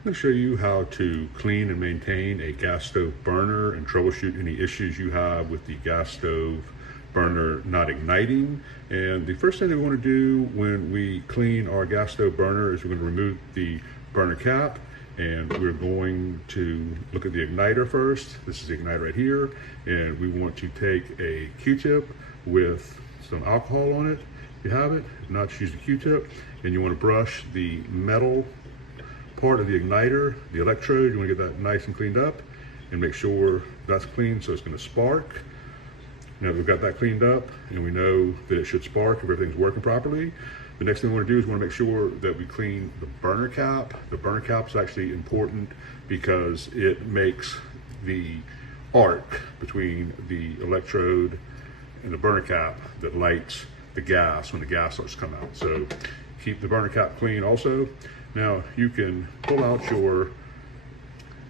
I'm going to show you how to clean and maintain a gas stove burner and troubleshoot any issues you have with the gas stove burner not igniting. And the first thing that we want to do when we clean our gas stove burner is we're going to remove the burner cap, and we're going to look at the igniter first. This is the igniter right here, and we want to take a Q-tip with some alcohol on it if you have it. If not, just use the Q-tip, and you want to brush the metal part of the igniter, the electrode. You want to get that nice and cleaned up and make sure that's clean, so it's going to spark. Now we've got that cleaned up and we know that it should spark if everything's working properly. The next thing we want to do is we want to make sure that we clean the burner cap. The burner cap is actually important because it makes the arc between the electrode and the burner cap that lights the gas when the gas starts to come out. So keep the burner cap clean also. Now you can pull out your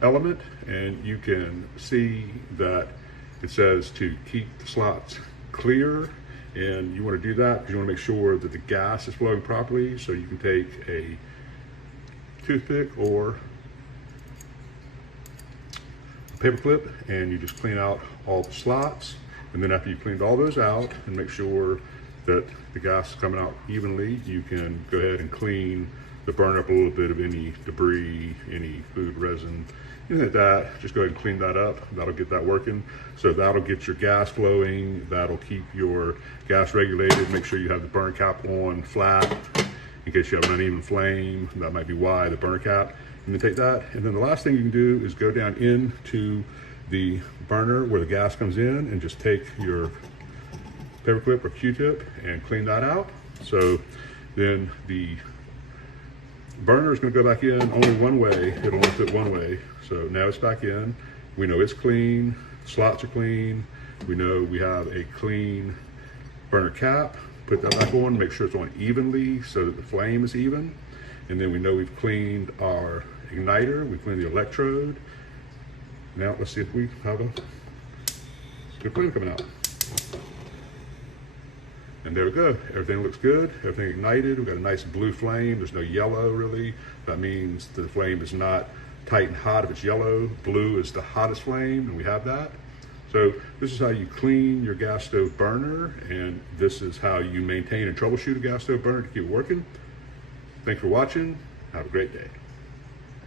element and you can see that it says to keep the slots clear, and you want to do that because you want to make sure that the gas is flowing properly. So you can take a toothpick or a paper clip and you just clean out all the slots, and then after you've cleaned all those out and make sure that the gas is coming out evenly, you can go ahead and clean the burn up a little bit of any debris, any food resin, anything like that. Just go ahead and clean that up. That'll get that working. So that'll get your gas flowing. That'll keep your gas regulated. Make sure you have the burner cap on flat in case you have an uneven flame. That might be why, the burner cap. And then take that. And then the last thing you can do is go down into the burner where the gas comes in and just take your paper clip or Q-tip and clean that out. So then the burner is going to go back in only one way. It'll only fit one way. So now it's back in. We know it's clean. Slots are clean. We know we have a clean burner cap. Put that back on. Make sure it's on evenly so that the flame is even. And then we know we've cleaned our igniter. We cleaned the electrode. Now let's see if we have a good flame coming out. And there we go. Everything looks good. Everything ignited. We've got a nice blue flame. There's no yellow really. That means the flame is not tight and hot. If it's yellow, blue is the hottest flame, and we have that. So this is how you clean your gas stove burner, and this is how you maintain and troubleshoot a gas stove burner to keep it working. Thanks for watching. Have a great day.